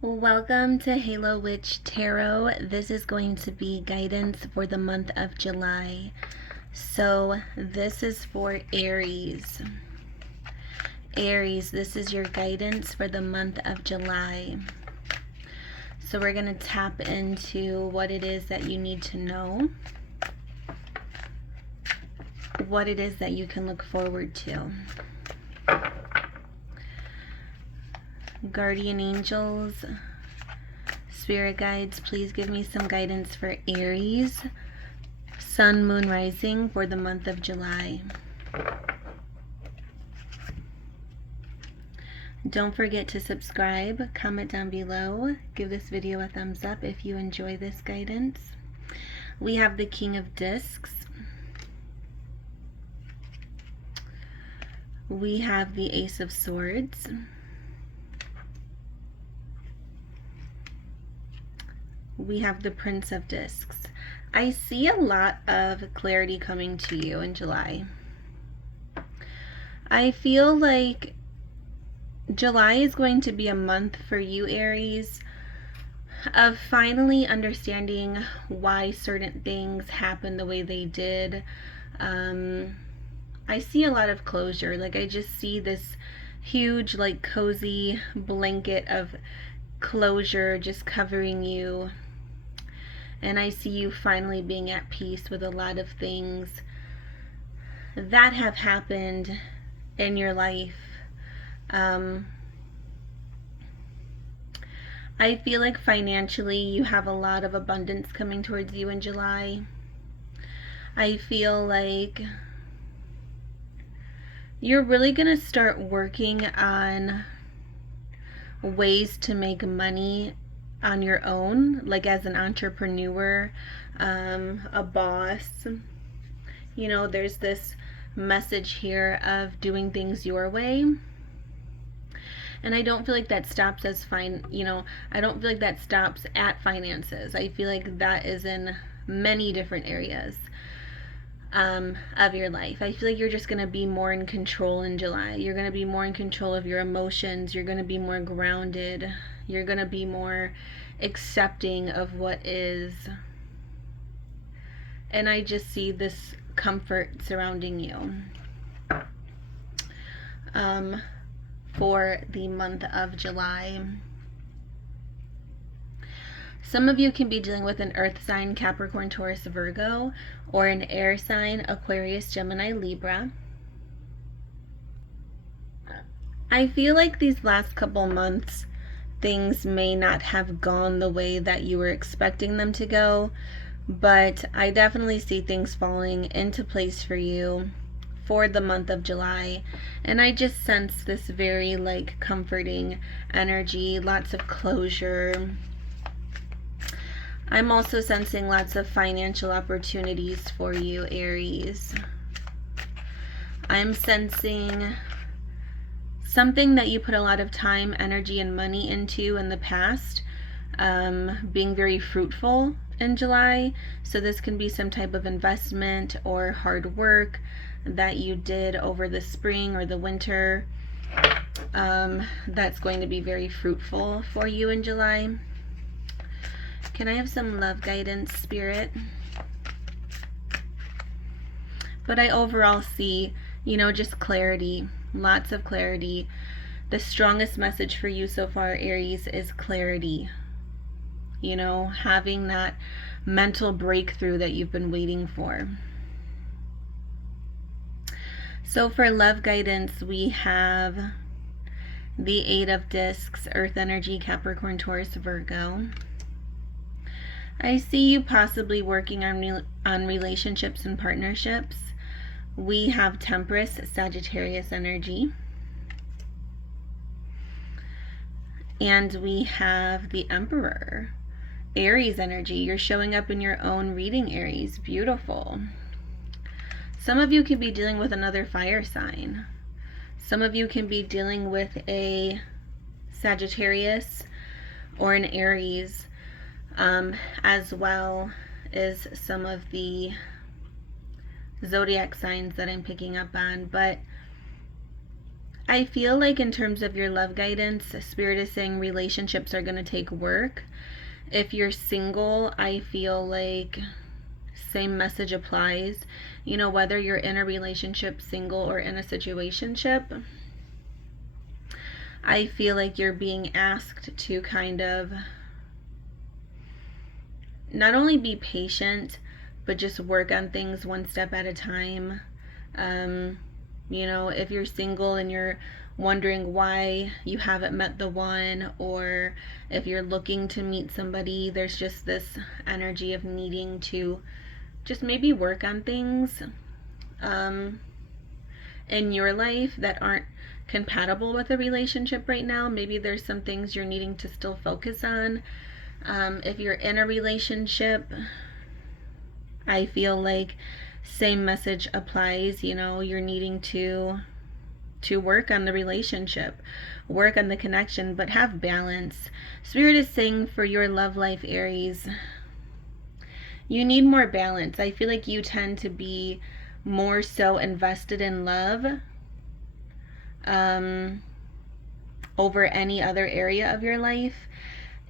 Welcome to Halo Witch Tarot. This is going to be guidance for the month of July. So this is for Aries. Aries, this is your guidance for the month of July. So we're going to tap into what it is that you need to know, what it is that you can look forward to. Guardian angels, spirit guides, please give me some guidance for Aries, sun, moon, rising for the month of July. Don't forget to subscribe, comment down below, give this video a thumbs up if you enjoy this guidance. We have the King of Discs. We have the Ace of Swords. We have the Prince of Discs. I see a lot of clarity coming to you in July. I feel like July is going to be a month for you, Aries, of finally understanding why certain things happen the way they did. I see a lot of closure. Like, I just see this huge, like, cozy blanket of closure just covering you. And I see you finally being at peace with a lot of things that have happened in your life. I feel like financially you have a lot of abundance coming towards you in July. I feel like you're really going to start working on ways to make money on your own, like as an entrepreneur, a boss. You know, there's this message here of doing things your way. And I don't feel like that stops as I don't feel like that stops at finances. I feel like that is in many different areas of your life. I feel like you're just going to be more in control in July. You're going to be more in control of your emotions. You're going to be more grounded. You're going to be more accepting of what is. And I just see this comfort surrounding you for the month of July. Some of you can be dealing with an earth sign, Capricorn, Taurus, Virgo, or an air sign, Aquarius, Gemini, Libra. I feel like these last couple months, things may not have gone the way that you were expecting them to go, but I definitely see things falling into place for you for the month of July. And I just sense this very like comforting energy, lots of closure. I'm also sensing lots of financial opportunities for you, Aries. I'm sensing something that you put a lot of time, energy, and money into in the past being very fruitful in July. So this can be some type of investment or hard work that you did over the spring or the winter that's going to be very fruitful for you in July. Can I have some love guidance, Spirit? But I overall see, just clarity, lots of clarity. The strongest message for you so far, Aries, is clarity. Having that mental breakthrough that you've been waiting for. So for love guidance, we have the Eight of Discs, Earth energy, Capricorn, Taurus, Virgo. I see you possibly working on relationships and partnerships. We have Temperance, Sagittarius energy. And we have the Emperor, Aries energy. You're showing up in your own reading, Aries. Beautiful. Some of you could be dealing with another fire sign. Some of you can be dealing with a Sagittarius or an Aries, as well as some of the zodiac signs that I'm picking up on. But I feel like in terms of your love guidance, Spirit is saying relationships are going to take work. If you're single, I feel like same message applies. You know, whether you're in a relationship, single, or in a situationship, I feel like you're being asked to kind of not only be patient, but just work on things one step at a time. You know, if you're single and you're wondering why you haven't met the one, or if you're looking to meet somebody, there's just this energy of needing to just maybe work on things in your life that aren't compatible with a relationship right now. Maybe there's some things you're needing to still focus on. If you're in a relationship, I feel like same message applies. You know, you're needing to work on the relationship, work on the connection, but have balance. Spirit is saying for your love life, Aries, you need more balance. I feel like you tend to be more so invested in love over any other area of your life.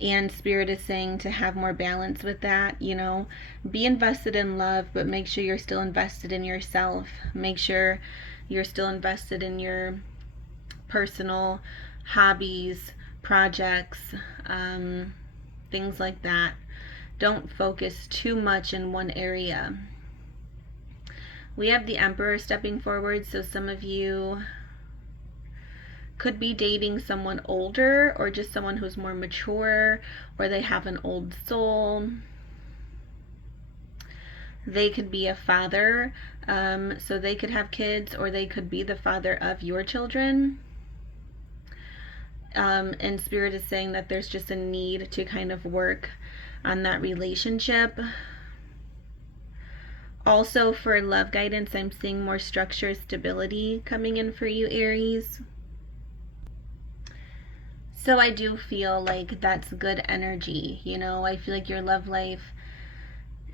And Spirit is saying to have more balance with that. You know, be invested in love, but make sure you're still invested in yourself. Make sure you're still invested in your personal hobbies, projects, things like that. Don't focus too much in one area. We have the Emperor stepping forward, so some of you could be dating someone older, or just someone who's more mature, or they have an old soul. They could be a father, so they could have kids, or they could be the father of your children. And Spirit is saying that there's just a need to kind of work on that relationship. Also, for love guidance, I'm seeing more structure, stability coming in for you, Aries. So I do feel like that's good energy. You know, I feel like your love life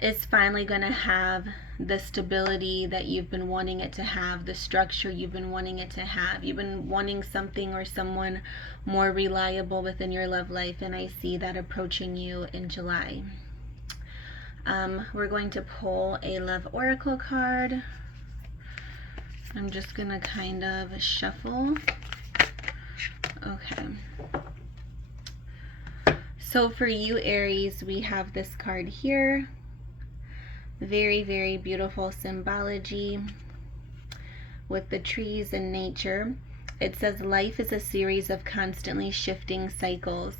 is finally going to have the stability that you've been wanting it to have, the structure you've been wanting it to have. You've been wanting something or someone more reliable within your love life, and I see that approaching you in July. We're going to pull a love oracle card. I'm just going to kind of shuffle. Okay. So for you, Aries, we have this card here. Very, very beautiful symbology with the trees and nature. It says life is a series of constantly shifting cycles.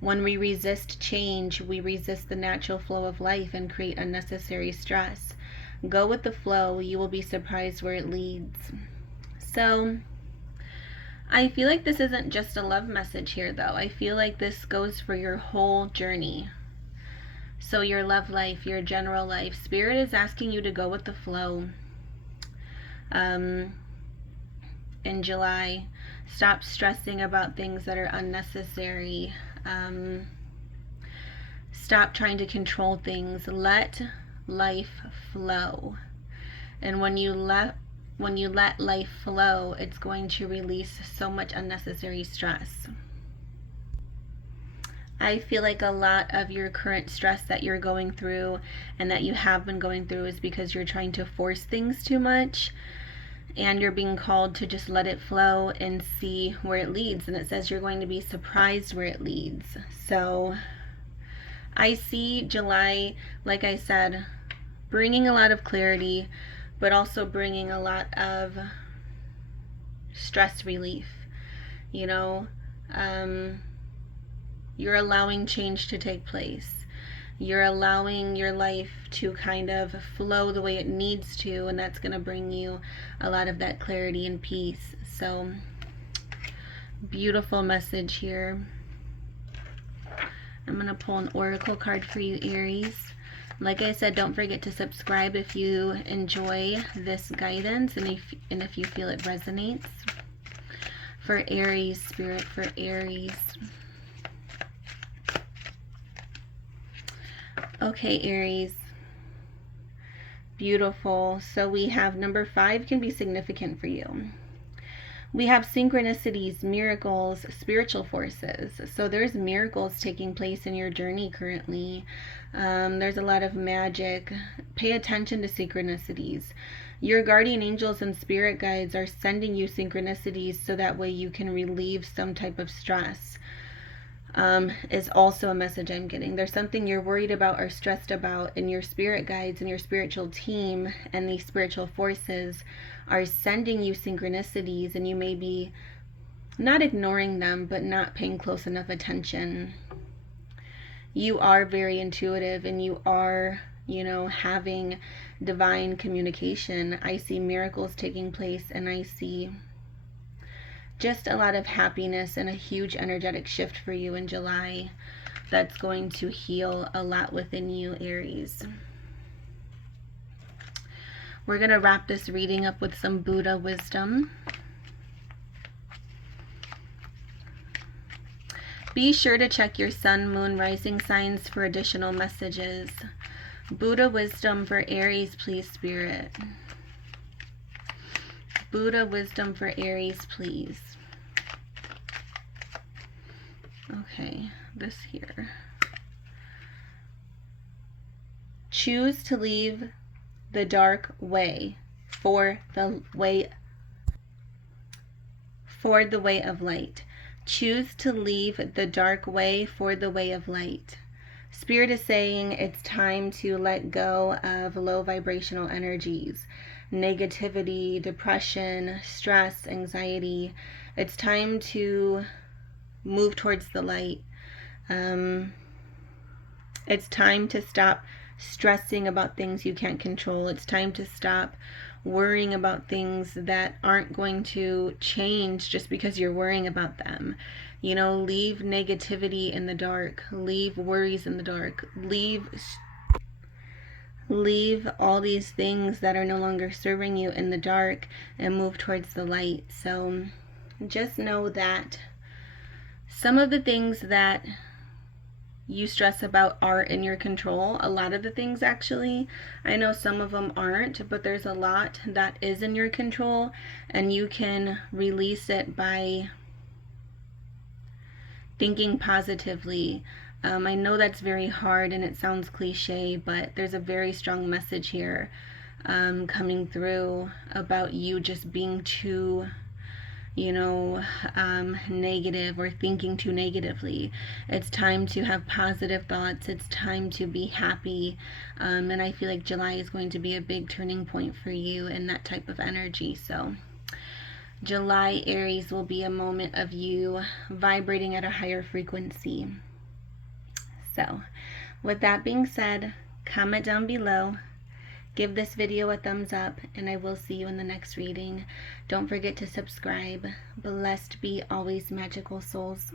When we resist change, we resist the natural flow of life and create unnecessary stress. Go with the flow. You will be surprised where it leads. So I feel like this isn't just a love message here, though. I feel like this goes for your whole journey. So your love life, your general life, Spirit is asking you to go with the flow. In July, stop stressing about things that are unnecessary. Stop trying to control things. Let life flow. And when you let life flow, it's going to release so much unnecessary stress. I feel like a lot of your current stress that you're going through and that you have been going through is because you're trying to force things too much, and you're being called to just let it flow and see where it leads. And it says you're going to be surprised where it leads. So I see July, like I said, bringing a lot of clarity, but also bringing a lot of stress relief. You know, you're allowing change to take place. You're allowing your life to kind of flow the way it needs to, and that's going to bring you a lot of that clarity and peace. So, beautiful message here. I'm going to pull an oracle card for you, Aries. Like I said, don't forget to subscribe if you enjoy this guidance and if you feel it resonates. For Aries, Spirit, for Aries. Okay, Aries. Beautiful. So we have number 5 can be significant for you. We have synchronicities, miracles, spiritual forces. So there's miracles taking place in your journey currently. There's a lot of magic. Pay attention to synchronicities. Your guardian angels and spirit guides are sending you synchronicities so that way you can relieve some type of stress. Is also a message I'm getting. There's something you're worried about or stressed about, and your spirit guides and your spiritual team and these spiritual forces are sending you synchronicities, and you may be not ignoring them, but not paying close enough attention. You are very intuitive, and you are, having divine communication. I see miracles taking place, and I see just a lot of happiness and a huge energetic shift for you in July that's going to heal a lot within you, Aries. We're going to wrap this reading up with some Buddha wisdom. Be sure to check your sun, moon, rising signs for additional messages. Buddha wisdom for Aries, please, Spirit. Buddha wisdom for Aries, please. Okay, this here. Choose to leave the dark way for the way of light. Choose to leave the dark way for the way of light. Spirit is saying it's time to let go of low vibrational energies, negativity, depression, stress, anxiety. It's time to move towards the light. It's time to stop stressing about things you can't control. It's time to stop worrying about things that aren't going to change just because you're worrying about them. Leave negativity in the dark. Leave worries in the dark. Leave all these things that are no longer serving you in the dark and move towards the light. So just know that some of the things that you stress about are in your control. A lot of the things, actually. I know some of them aren't, but there's a lot that is in your control, and you can release it by thinking positively. I know that's very hard and it sounds cliche, but there's a very strong message here coming through about you just being too negative or thinking too negatively. It's time to have positive thoughts. It's time to be happy. And I feel like July is going to be a big turning point for you in that type of energy. So July, Aries, will be a moment of you vibrating at a higher frequency. So with that being said, comment down below. Give this video a thumbs up, and I will see you in the next reading. Don't forget to subscribe. Blessed be always, magical souls.